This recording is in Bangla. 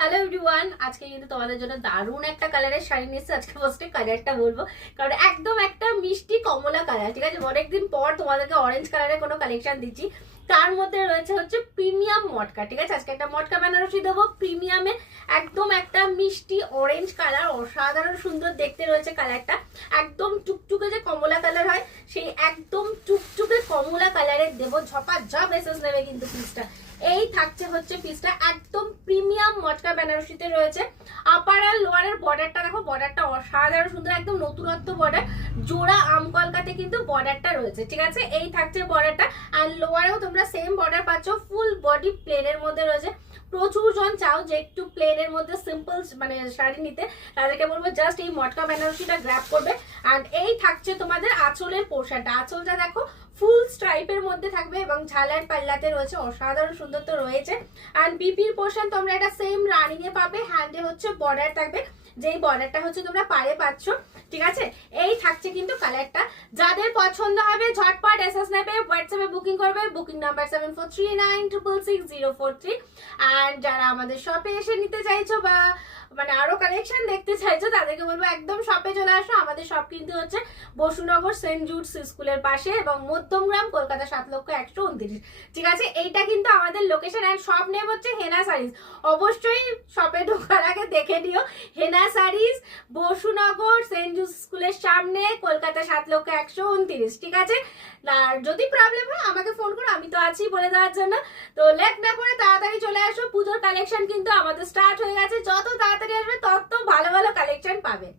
হ্যালো এভরিওয়ান, আজকে কিন্তু তোমাদের জন্য দারুণ একটা কালারের শাড়ি নিয়েছি। আজকে ফার্স্টে কালারটা বলবো, কারণ একদম একটা মিষ্টি কমলা কালার। ঠিক আছে, অনেকদিন পর তোমাদেরকে অরেঞ্জ কালারের কোনো কালেকশন দিচ্ছি। তার মধ্যে রয়েছে হচ্ছে প্রিমিয়াম মটকা। ঠিক আছে, আজকে একটা মটকা বেনারসি দেবো প্রিমিয়ামে, একদম একটা মিষ্টি অরেঞ্জ কালার, অসাধারণ সুন্দর দেখতে রয়েছে কালারটা। একদম টুকটুকে যে কমলা কালার হয়, সেই একদম টুকটুকে কমলা কালারের দেবো। ঝপাঝপ এসেস নেবে কিন্তু পিসটা। এই থাকছে হচ্ছে পিসটা একদম প্রিমিয়াম মটকা বেনারসিতে রয়েছে। আপার আর লোয়ারের বর্ডারটা দেখো, বর্ডারটা অসাধারণ সুন্দর, একদম নতুনত্ব বর্ডার, জোড়া আম কলকাতে কিন্তু বর্ডারটা রয়েছে। ঠিক আছে, এই থাকছে বর্ডারটা। আর লোয়ারেও তোমরা সেম বর্ডার পাচ্ছ, ফুল বডি প্লেনের মধ্যে রয়েছে। প্রচুর জন চাও যে একটু প্লেনের মধ্যে সিম্পল মানে শাড়ি নিতে, তাদেরকে বলবো জাস্ট এই মটকা বেনারসিটা গ্র্যাব করবে। আর এই থাকছে তোমাদের আঁচলের পোর্শনটা। আঁচলটা দেখো ফুল স্ট্রাইপের মধ্যে থাকবে এবং ঝালার পাল্লাতে রয়েছে, অসাধারণ সুন্দর তো রয়েছে। আর বিপির পোর্শন তোমরা এটা সেম রানিং এ পাবে, হ্যান্ডে হচ্ছে বর্ডার থাকবে, যেই বর্ডারটা হচ্ছে তোমরা পাড়ে পাচ্ছ। ঠিক আছে, এই থাকছে কিন্তু কালারটা। যাদের পছন্দ হবে ঝটপট এসএস নেবে, হোয়াটসঅ্যাপে বুকিং করবে। Booking number 7439660043। আর যারা আমাদের শপে এসে নিতে চাইছো বা মানে আরো কালেকশন দেখতে চাইছো, তাদেরকে বলবো একদম শপে চলে আসো। আমাদের শপ কিন্তু হচ্ছে বসুনগর সেন্ট জুডস স্কুলের পাশে এবং মধ্যমগ্রাম, কলকাতা 7,129। ঠিক আছে, এইটা কিন্তু আমাদের লোকেশন। অ্যান্ড শপ নেম হচ্ছে হেনা শাড়িজ। অবশ্যই শপে ঢোকার আগে দেখে নিও, হেনা শাড়িজ, বসুনগর সেন্ট জুডস স্কুলের সামনে, কলকাতা 7,129। ঠিক আছে, আর যদি প্রবলেম হয় আমাকে ফোন করো, আমি তো আছি বলে দেওয়ার জন্য। তো লেট না করে তাড়াতাড়ি চলে আসো। পুজোর কালেকশন কিন্তু আমাদের স্টার্ট হয়ে গেছে, যত তাড়াতাড়ি আসবে তত ভালো ভালো কালেকশন পাবে।